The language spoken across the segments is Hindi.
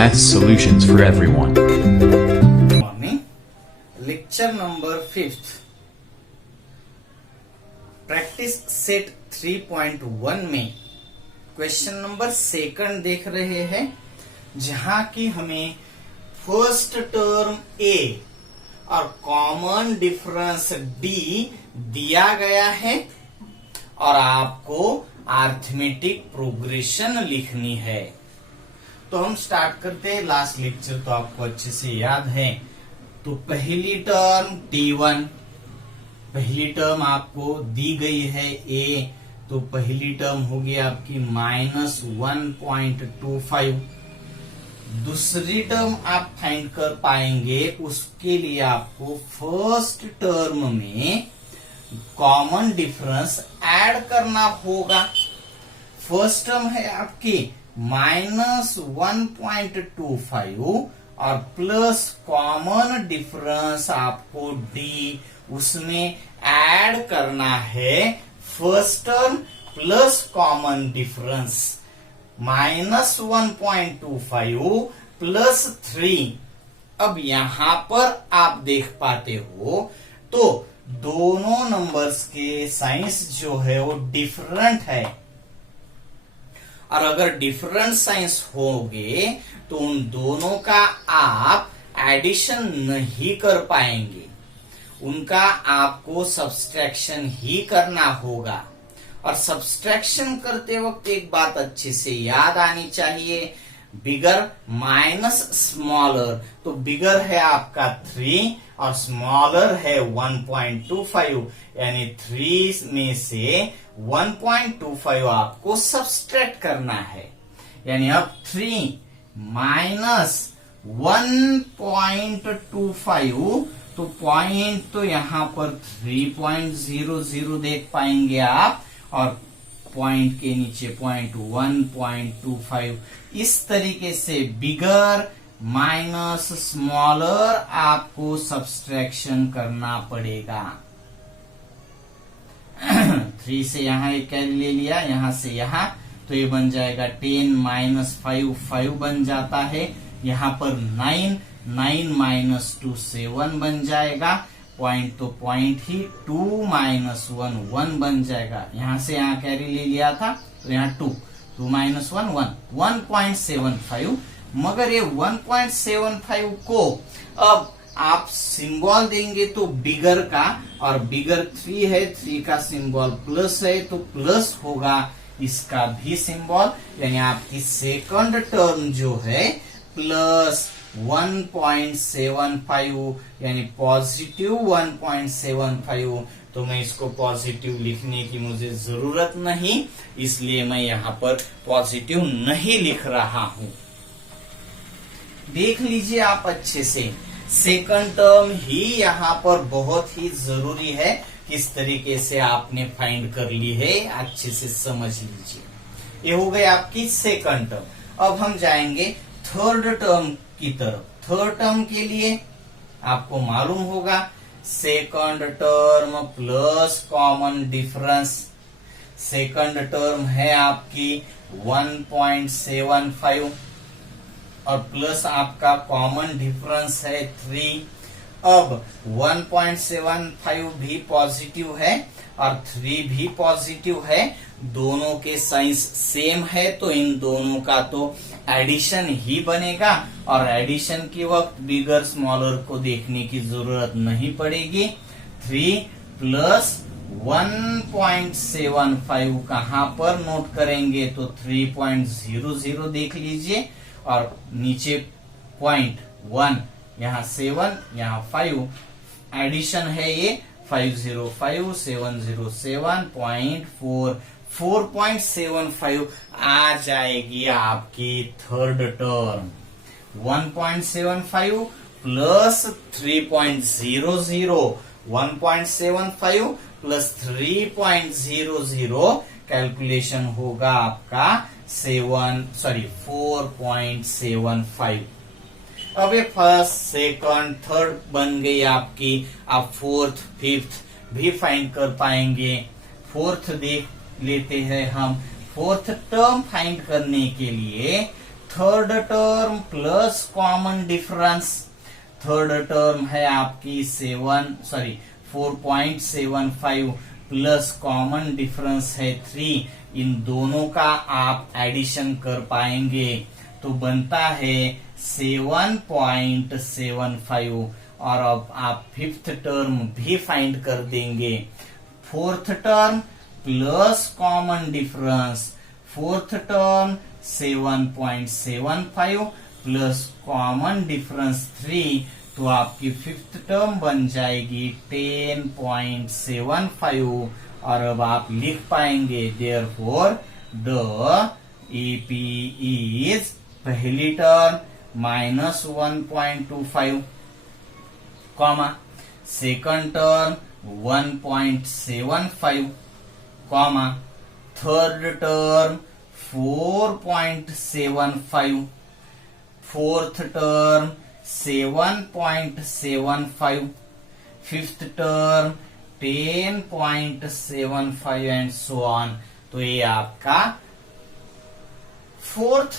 Math solutions for everyone. Morning lecture number 5 practice set 3.1 में क्वेश्चन नंबर 2 देख रहे हैं, जहां की हमें फर्स्ट टर्म ए और कॉमन डिफरेंस डी दिया गया है और आपको अरिथमेटिक प्रोग्रेशन लिखनी है। तो हम स्टार्ट करते हैं। लास्ट लेक्चर तो आपको अच्छे से याद है। तो पहली टर्म T1, पहली टर्म आपको दी गई है A, तो पहली टर्म होगी आपकी -1.25। दूसरी टर्म आप फाइंड कर पाएंगे, उसके लिए आपको फर्स्ट टर्म में कॉमन डिफरेंस ऐड करना होगा। फर्स्ट टर्म है आपकी -1.25 और प्लस कॉमन डिफरेंस आपको D, उसमें ऐड करना है first term plus common difference -1.25 plus 3। अब यहां पर आप देख पाते हो तो दोनों नंबर्स के साइंस जो है वो डिफरेंट है, और अगर डिफरेंट साइंस होंगे तो उन दोनों का आप एडिशन नहीं कर पाएंगे, उनका आपको सब्सट्रैक्शन ही करना होगा। और सब्सट्रैक्शन करते वक्त एक बात अच्छे से याद आनी चाहिए, बिगर माइनस स्मॉलर। तो बिगर है आपका 3 और स्मॉलर है 1.25, यानी 3 में से 1.25 आपको सब्सट्रैक्ट करना है। यानी अब 3 माइनस 1.25, तो पॉइंट तो यहां पर 3.00 देख पाएंगे आप, और पॉइंट के नीचे पॉइंट 1.25। इस तरीके से बिगर माइनस स्मॉलर आपको सब्सट्रैक्शन करना पड़ेगा। 3 से यहां एक कैरी ले लिया, यहां से यहां, तो ये बन जाएगा 10 माइनस 5, 5 बन जाता है। यहां पर 9 माइनस 2 7 बन जाएगा। पॉइंट तो पॉइंट ही 2 माइनस 1 1 बन जाएगा। यहां से यहां कैरी ले लिया था, तो यहाँ 2 माइनस 1 1 1.75। मगर ये 1.75 को अब आप सिंबल देंगे तो बिगर का, और बिगर 3 है, 3 का सिंबल प्लस है तो प्लस होगा इसका भी सिंबल। यानी आपकी सेकंड टर्म जो है प्लस 1.75, यानी पॉजिटिव 1.75। तो मैं इसको पॉजिटिव लिखने की मुझे जरूरत नहीं, इसलिए मैं यहाँ पर पॉजिटिव नहीं लिख रहा हूं। देख लीजिए आप अच्छे से, सेकंड टर्म ही यहाँ पर बहुत ही जरूरी है। किस तरीके से आपने फाइंड कर ली है अच्छे से समझ लीजिए। ये हो गई आपकी सेकंड टर्म। अब हम जाएंगे थर्ड टर्म की तरफ। थर्ड टर्म के लिए आपको मालूम होगा second term plus common difference. Second term है आपकी 1.75 और प्लस आपका कॉमन डिफरेंस है 3। अब 1.75 भी पॉजिटिव है और 3 भी पॉजिटिव है, दोनों के साइंस सेम है, तो इन दोनों का तो एडिशन ही बनेगा। और एडिशन के वक्त बिगर स्मॉलर को देखने की जरूरत नहीं पड़ेगी। 3 प्लस 1.75 कहां पर नोट करेंगे, तो 3.00 देख लीजिए, और नीचे पॉइंट 1, यहाँ 7, यहाँ 5, एडिशन है ये 505 707.4 4.75 आ जाएगी आपकी third term. 1.75 plus 3.00, 1.75 plus 3.00 calculation होगा आपका 4.75। अब ये फर्स्ट सेकंड थर्ड बन गई आपकी। आप फोर्थ फिफ्थ भी फाइंड कर पाएंगे। फोर्थ देख लेते हैं हम। फोर्थ टर्म फाइंड करने के लिए third term plus common difference, third term है आपकी 4.75 प्लस कॉमन डिफरेंस है 3, इन दोनों का आप एडिशन कर पाएंगे तो बनता है 7.75, और अब आप फिफ्थ टर्म भी फाइंड कर देंगे। Fourth term plus common difference, fourth term 7.75 plus common difference 3, तो आपकी फिफ्थ टर्म बन जाएगी 10.75, और अब आप लिख पाएंगे देयरफॉर द एपी इज पहली term -1.25, comma second term 1.75, comma third term 4.75, fourth term 7.75, fifth term 10.75 and so on. तो ये आपका फोर्थ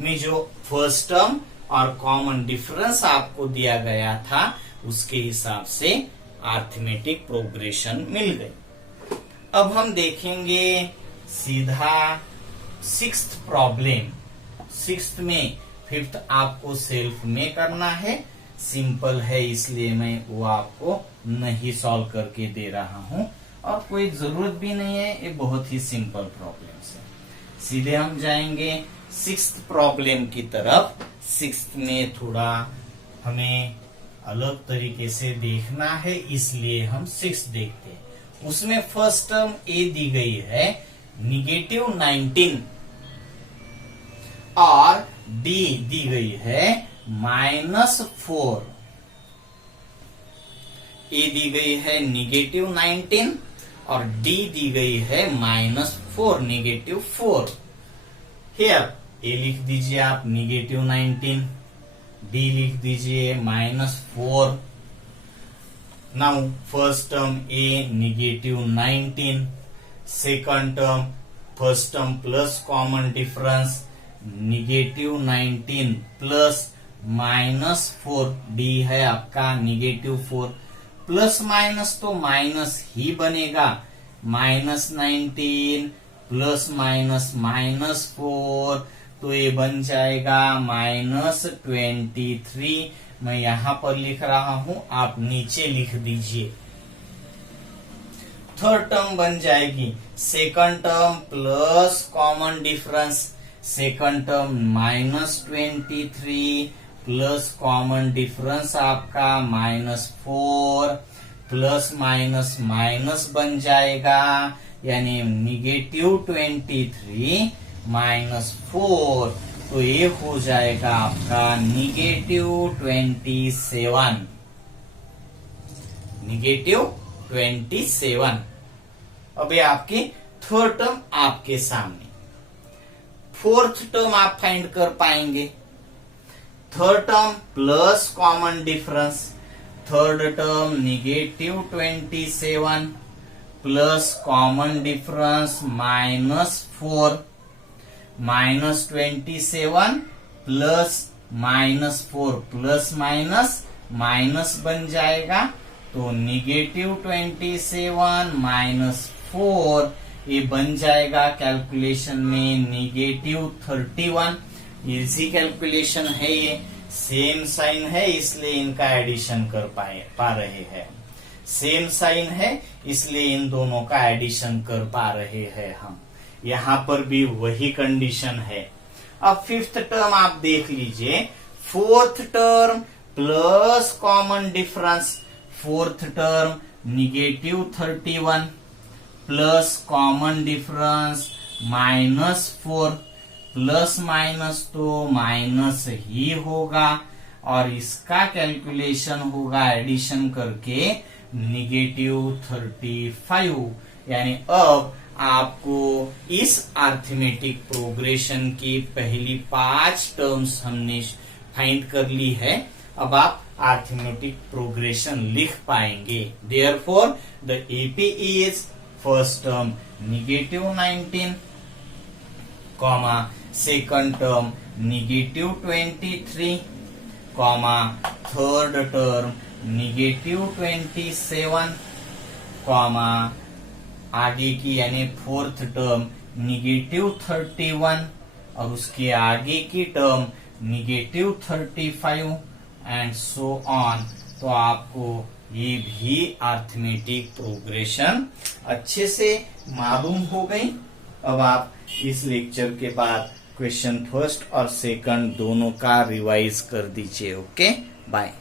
में जो फर्स्ट टर्म और कॉमन डिफरेंस आपको दिया गया था उसके हिसाब से अरिथमेटिक प्रोग्रेशन मिल गई। अब हम देखेंगे सीधा सिक्स्थ प्रॉब्लम। सिक्स्थ में फिफ्थ आपको सेल्फ में करना है, सिंपल है इसलिए मैं वो आपको नहीं सॉल्व करके दे रहा हूं और कोई जरूरत भी नहीं है, ये बहुत ही सिंपल प्रॉब्लम है। सीधे हम जाएंगे सिक्स्थ प्रॉब्लम की तरफ। सिक्स्थ में थोड़ा हमें अलग तरीके से देखना है इसलिए हम सिक्स्थ देखते हैं। उसमें फर्स्ट टर्म ए दी गई है -19 और डी दी गई है -4। ए दी गई है -19 और डी दी गई है -4, -4। हियर ए लिख दीजिए आप -19, डी लिख दीजिए -4। नाउ फर्स्ट टर्म ए -19, second term first term plus common difference -19 plus -4, D है आपका -4, प्लस माइनस तो माइनस ही बनेगा, -19 प्लस -4, तो ये बन जाएगा -23। मैं यहां पर लिख रहा हूं, आप नीचे लिख दीजिए। थर्ड टर्म बन जाएगी second term plus common difference, second term -23 plus common difference आपका -4, प्लस माइनस बन जाएगा यानी -23 -4, तो ये हो जाएगा आपका -27। अब ये आपकी थर्ड टर्म आपके सामने। फोर्थ टर्म आप फाइंड कर पाएंगे। Third term plus common difference, third term -27 plus common difference -4, -27 plus -4 plus minus बन जाएगा, तो -27 -4 ये बन जाएगा कैलकुलेशन में -31। इजी कैलकुलेशन है, ये सेम साइन है इसलिए इनका एडिशन कर पा रहे हैं। सेम साइन है इसलिए इन दोनों का एडिशन कर पा रहे हैं हम। यहां पर भी वही कंडीशन है। अब फिफ्थ टर्म आप देख लीजिए, fourth term plus common difference, fourth term -31 plus common difference -4, plus minus तो माइनस ही होगा और इसका कैलकुलेशन होगा एडिशन करके -35। यानी अब आपको इस अरिथमेटिक प्रोग्रेशन की पहली 5 टर्म्स हमने फाइंड कर ली है। अब आप अरिथमेटिक प्रोग्रेशन लिख पाएंगे। Therefore the AP is first term -19, second term -23, comma third term -27, comma आगे की यानी फोर्थ टर्म -31 और उसके आगे की टर्म -35 एंड सो ऑन। तो आपको ये भी अर्थमेटिक प्रोग्रेशन अच्छे से मालूम हो गई। अब आप इस लेक्चर के बाद क्वेश्चन फर्स्ट और सेकंड दोनों का रिवाइज कर दीजिए। Okay, bye.